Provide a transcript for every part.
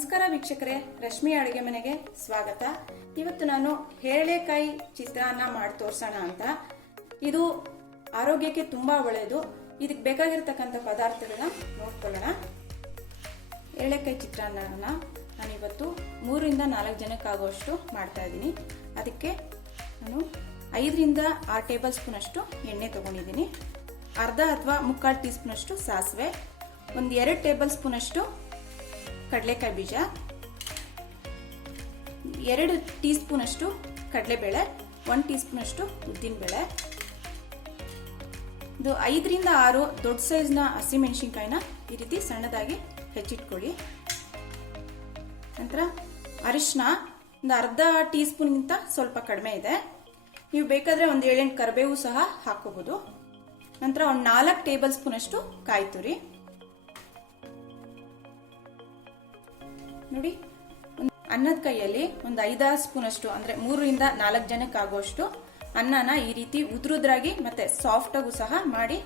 ನಮಸ್ಕಾರ ವೀಕ್ಷಕರೇ, ರಶ್ಮಿ ಅಡುಗೆ ಮನೆಗೆ ಸ್ವಾಗತ. ಇವತ್ತು ನಾನು ಹೇರಳೆಕಾಯಿ ಚಿತ್ರಾನ್ನ ಮಾಡಿ ತೋರಿಸೋಣ ಅಂತ. ಇದು ಆರೋಗ್ಯಕ್ಕೆ ತುಂಬಾ ಒಳ್ಳೆಯದು. ಇದಕ್ಕೆ ಬೇಕಾಗಿರ್ತಕ್ಕಂಥ ಪದಾರ್ಥಗಳನ್ನ ನೋಡ್ಕೊಳ್ಳೋಣ. ಹೇರಳೆಕಾಯಿ ಚಿತ್ರಾನ್ನ ನಾನಿವತ್ತು 3 ರಿಂದ 4 ಜನಕ್ಕಾಗುವಷ್ಟು ಮಾಡ್ತಾ ಇದ್ದೀನಿ. ಅದಕ್ಕೆ ನಾನು 5 ರಿಂದ 6 ಟೇಬಲ್ ಸ್ಪೂನ್ ಅಷ್ಟು ಎಣ್ಣೆ ತಗೊಂಡಿದ್ದೀನಿ. ಅರ್ಧ ಅಥವಾ ಮುಕ್ಕಾಲು ಟೀ ಸ್ಪೂನ್ ಅಷ್ಟು ಸಾಸಿವೆ, 2 ಟೇಬಲ್ ಸ್ಪೂನ್ ಅಷ್ಟು ಕಡಲೆಕಾಯಿ ಬೀಜ, 2 ಟೀ ಸ್ಪೂನ್ ಅಷ್ಟು ಕಡಲೆಬೇಳೆ, 1 ಟೀ ಸ್ಪೂನ್ ಅಷ್ಟು ಉದ್ದಿನಬೇಳೆ, ಇದು 5 ರಿಂದ 6 ದೊಡ್ಡ ಸೈಜ್ನ ಹಸಿಮೆಣಸಿನ್ಕಾಯಿನ ಈ ರೀತಿ ಸಣ್ಣದಾಗಿ ಹೆಚ್ಚಿಟ್ಕೊಳ್ಳಿ. ನಂತರ ಅರಿಶಿನ ಒಂದು ಅರ್ಧ ಟೀ ಸ್ಪೂನ್ಗಿಂತ ಸ್ವಲ್ಪ ಕಡಿಮೆ ಇದೆ. ನೀವು ಬೇಕಾದರೆ ಒಂದು 7-8 ಕರಿಬೇವು ಸಹ ಹಾಕೋಬಹುದು. ನಂತರ ಒಂದು 4 ಟೇಬಲ್ ಸ್ಪೂನ್ ಅಷ್ಟು ಕಾಯಿ ತುರಿ ನೋಡಿ. ಅನ್ನದ ಕೈಯಲ್ಲಿ ಒಂದು 5-6 ಸ್ಪೂನ್ ಅಷ್ಟು ಅಂದ್ರೆ 3 ರಿಂದ 4 ಜನಕ್ಕಾಗುವಷ್ಟು ಅನ್ನನ ಈ ರೀತಿ ಉದುರುದ್ರಾಗಿ ಮತ್ತೆ ಸಾಫ್ಟ್ ಆಗು ಸಹ ಮಾಡಿ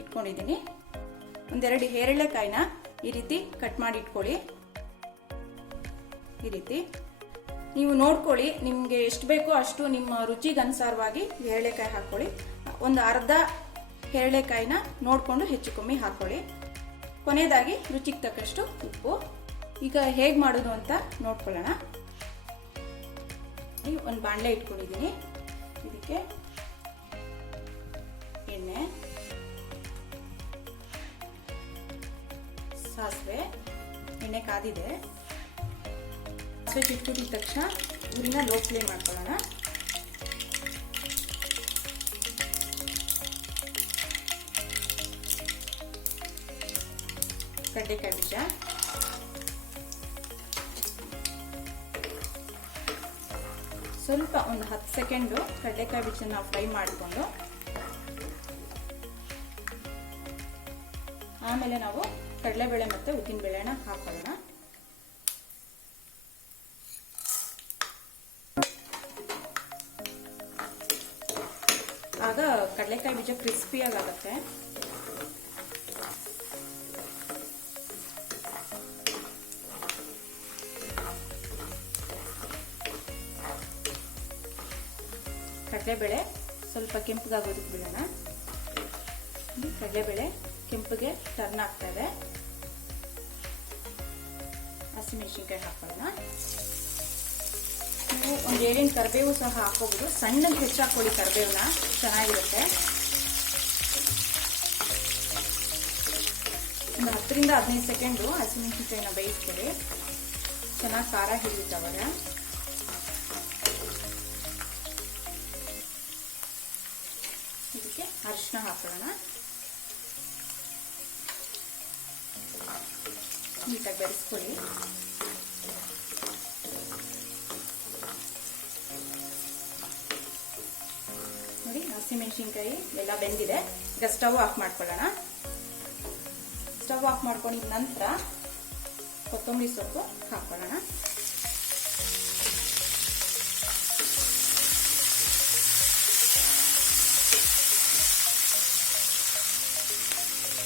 ಇಟ್ಕೊಂಡಿದ್ದೀನಿ. 2 ಹೇರಳೆಕಾಯಿನ ಈ ರೀತಿ ಕಟ್ ಮಾಡಿ ಇಟ್ಕೊಳ್ಳಿ. ಈ ರೀತಿ ನೀವು ನೋಡ್ಕೊಳ್ಳಿ, ನಿಮ್ಗೆ ಎಷ್ಟು ಬೇಕೋ ಅಷ್ಟು ನಿಮ್ಮ ರುಚಿಗೆ ಅನುಸಾರವಾಗಿ ಹೇರಳೆಕಾಯಿ ಹಾಕೊಳ್ಳಿ. ಒಂದು ಅರ್ಧ ಹೇರಳೆಕಾಯಿನ ನೋಡ್ಕೊಂಡು ಹೆಚ್ಚು ಕಮ್ಮಿ ಹಾಕೊಳ್ಳಿ. ಕೊನೆಯದಾಗಿ ರುಚಿಗೆ ತಕ್ಕಷ್ಟು ಉಪ್ಪು. ಈಗ ಹೇಗೆ ಮಾಡೋದು ಅಂತ ನೋಡ್ಕೊಳ್ಳೋಣ. ಒಂದು ಬಾಣಲೆ ಇಟ್ಕೊಂಡಿದ್ದೀನಿ. ಇದಕ್ಕೆ ಎಣ್ಣೆ, ಸಾಸಿವೆ, ಎಣ್ಣೆ ಕಾದಿದೆ. ಸಾಸಿವೆ ಚಿಟ್ಕುಟಿದ ತಕ್ಷಣ ಊರಿನ ಲೋ ಫ್ಲೇಮ್ ಮಾಡ್ಕೊಳ್ಳೋಣ. ಕಡಲೆಕಾಯಿ ಬೀಜ, ಸ್ವಲ್ಪ ಒಂದು 10 ಸೆಕೆಂಡು ಕಡಲೆಕಾಯಿ ಬೀಜನ ಫ್ರೈ ಮಾಡಿಕೊಂಡು ಆಮೇಲೆ ನಾವು ಕಡಲೆಬೇಳೆ ಮತ್ತೆ ಉದ್ದಿನಬೇಳೆನ ಹಾಕೊಳ್ಳೋಣ. ಆಗ ಕಡಲೆಕಾಯಿ ಬೀಜ ಕ್ರಿಸ್ಪಿಯಾಗಿ ಆಗುತ್ತೆ. ಕಡಲೆಬೇಳೆ ಸ್ವಲ್ಪ ಕೆಂಪಗಾಗೋದಕ್ಕೆ ಬಿಡೋಣ. ಕಡಲೆಬೇಳೆ ಕೆಂಪಿಗೆ ಟರ್ನ್ ಆಗ್ತಾ ಇದೆ. ಹಸಿಮೆಣಸಿನ್ಕಾಯಿ ಹಾಕೋಣ. ನೀವು ಒಂದು 7-8 ಕರಿಬೇವು ಸಹ ಹಾಕೋಬಹುದು. ಸಣ್ಣಗೆ ಹೆಚ್ಚಾಕೊಳ್ಳಿ, ಕರಿಬೇವನ್ನ ಚೆನ್ನಾಗಿರುತ್ತೆ. ಒಂದು 10 ರಿಂದ 15 ಸೆಕೆಂಡು ಹಸಿಮೆಣಸಿನ್ಕಾಯಿನ ಬೇಯಿಸ್ಕೊಳ್ಳಿ. ಚೆನ್ನಾಗಿ ಖಾರ ಹಿಡಿಯುತ್ತೆ ಅವಾಗ. ಇದಕ್ಕೆ ಅರಿಶಿನ ಹಾಕೋಣ. ನೀಟಾಗಿ ಬೆರೆಸ್ಕೊಳ್ಳಿ. ನೋಡಿ, ಹಸಿಮೆಣಸಿನ್ಕಾಯಿ ಎಲ್ಲ ಬೆಂದಿದೆ. ಈಗ ಸ್ಟವ್ ಆಫ್ ಮಾಡ್ಕೊಳ್ಳೋಣ. ಸ್ಟವ್ ಆಫ್ ಮಾಡ್ಕೊಂಡಿದ ನಂತರ ಕೊತ್ತಂಬರಿ ಸೊಪ್ಪು ಹಾಕೊಳ್ಳೋಣ.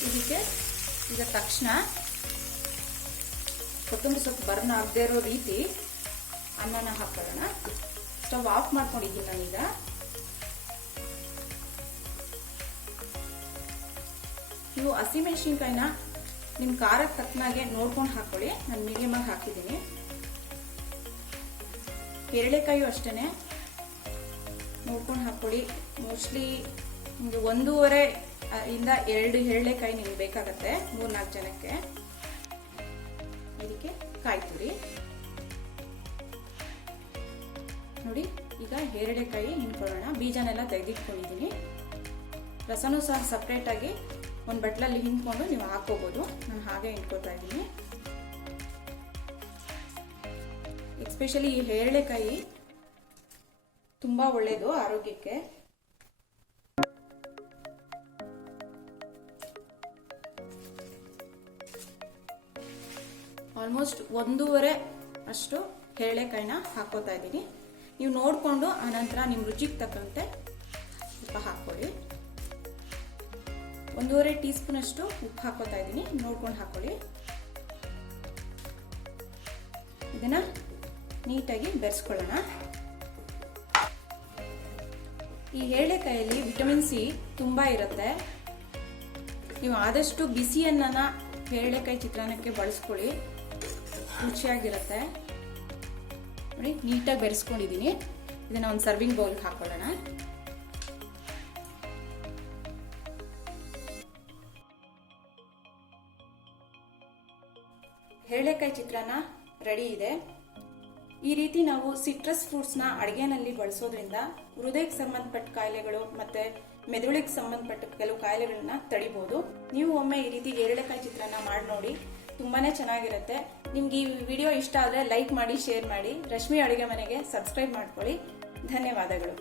ಇದಕ್ಕೆ ಈಗ ತಕ್ಷಣ ಕೊತ್ತಂಬರಿ ಸೊಪ್ಪು ಬರ್ನ್ ಆಗದೆ ಇರೋ ರೀತಿ ಅನ್ನನ ಹಾಕೊಳ್ಳೋಣ. ಸ್ಟವ್ ಆಫ್ ಮಾಡ್ಕೊಂಡಿದ್ದೀನಿ ನಾನೀಗ. ನೀವು ಹಸಿಮೆಣಸಿನ್ಕಾಯಿನ ನಿಮ್ಮ ಖಾರಕ್ಕೆ ತಕ್ಕನಾಗೆ ನೋಡ್ಕೊಂಡು ಹಾಕೊಳ್ಳಿ. ನಾನು ಮೀಡಿಯಮ್ ಆಗಿ ಹಾಕಿದ್ದೀನಿ. ಹೇರಳೆಕಾಯಿಯು ಅಷ್ಟೇನೆ ನೋಡ್ಕೊಂಡು ಹಾಕೊಳ್ಳಿ. ಮೋಸ್ಟ್ಲಿ ನಿಮಗೆ 1.5 ಇಂದ 2 ಹೇರಳೆಕಾಯಿ ನಿಮ್ಗೆ ಬೇಕಾಗತ್ತೆ 3-4 ಜನಕ್ಕೆ. ಇದಕ್ಕೆ ಕಾಯಿ ತುರಿ ನೋಡಿ. ಈಗ ಹೇರಳೆಕಾಯಿ ಹಿಂಡ್ಕೊಳ್ಳೋಣ. ಬೀಜನೆಲ್ಲ ತೆಗೆದಿಟ್ಕೊಂಡಿದ್ದೀನಿ. ರಸನೂ ಸಹ ಸಪ್ರೇಟ್ ಆಗಿ ಒಂದು ಬಟ್ಲಲ್ಲಿ ಹಿಂಡ್ಕೊಂಡು ನೀವು ಹಾಕೋಬಹುದು. ನಾನು ಹಾಗೆ ಹಿಂಡ್ಕೊತಾ ಇದ್ದೀನಿ. ಎಸ್ಪೆಷಲಿ ಈ ಹೇರಳೆಕಾಯಿ ತುಂಬಾ ಒಳ್ಳೆಯದು ಆರೋಗ್ಯಕ್ಕೆ. ಆಲ್ಮೋಸ್ಟ್ 1.5 ಅಷ್ಟು ಹೇರಳೆಕಾಯಿನ ಹಾಕೋತಾ ಇದ್ದೀನಿ. ನೀವು ನೋಡಿಕೊಂಡು ಆನಂತರ ನಿಮ್ಮ ರುಚಿಗೆ ತಕ್ಕಂತೆ ಸ್ವಲ್ಪ ಹಾಕೊಳ್ಳಿ. 1.5 ಟೀ ಸ್ಪೂನ್ ಅಷ್ಟು ಉಪ್ಪು ಹಾಕೋತಾ ಇದ್ದೀನಿ. ನೋಡ್ಕೊಂಡು ಹಾಕೊಳ್ಳಿ. ಇದನ್ನ ನೀಟಾಗಿ ಬೆರೆಸ್ಕೊಳ್ಳೋಣ. ಈ ಹೇರಳೆಕಾಯಲ್ಲಿ ವಿಟಮಿನ್ ಸಿ ತುಂಬ ಇರುತ್ತೆ. ನೀವು ಆದಷ್ಟು ಬಿಸಿ ಅನ್ನನ ಹೇರಳೆಕಾಯಿ ಚಿತ್ರಾನ್ನಕ್ಕೆ ಬಳಸ್ಕೊಳ್ಳಿ, ರುಚಿಯಾಗಿರುತ್ತೆ. ನೋಡಿ, ನೀಟಾಗಿ ಬೆರೆಸ್ಕೊಂಡಿದ್ದೀನಿ. ಇದನ್ನ ಒಂದು ಸರ್ವಿಂಗ್ ಬೌಲ್ಗೆ ಹಾಕೊಳ್ಳೋಣ. ಹೇರಳೆಕಾಯಿ ಚಿತ್ರಾನ್ನ ರೆಡಿ ಇದೆ. ಈ ರೀತಿ ನಾವು ಸಿಟ್ರಸ್ ಫ್ರೂಟ್ಸ್ನ ಅಡುಗೆನಲ್ಲಿ ಬಳಸೋದ್ರಿಂದ ಹೃದಯಕ್ಕೆ ಸಂಬಂಧಪಟ್ಟ ಕಾಯಿಲೆಗಳು ಮತ್ತೆ ಮೆದುಳಿಗೆ ಸಂಬಂಧಪಟ್ಟ ಕೆಲವು ಕಾಯಿಲೆಗಳನ್ನ ತಡಿಬಹುದು. ನೀವು ಒಮ್ಮೆ ಈ ರೀತಿ ಹೇರಳೆಕಾಯಿ ಚಿತ್ರಾನ್ನ ಮಾಡಿ ನೋಡಿ, ತುಂಬಾನೇ ಚೆನ್ನಾಗಿರುತ್ತೆ. ನಿಮ್ಗೆ ಈ ವಿಡಿಯೋ ಇಷ್ಟ ಆದರೆ ಲೈಕ್ ಮಾಡಿ, ಶೇರ್ ಮಾಡಿ. ರಶ್ಮಿ ಅಡುಗೆ ಮನೆಗೆ ಸಬ್ಸ್ಕ್ರೈಬ್ ಮಾಡ್ಕೊಳ್ಳಿ. ಧನ್ಯವಾದಗಳು.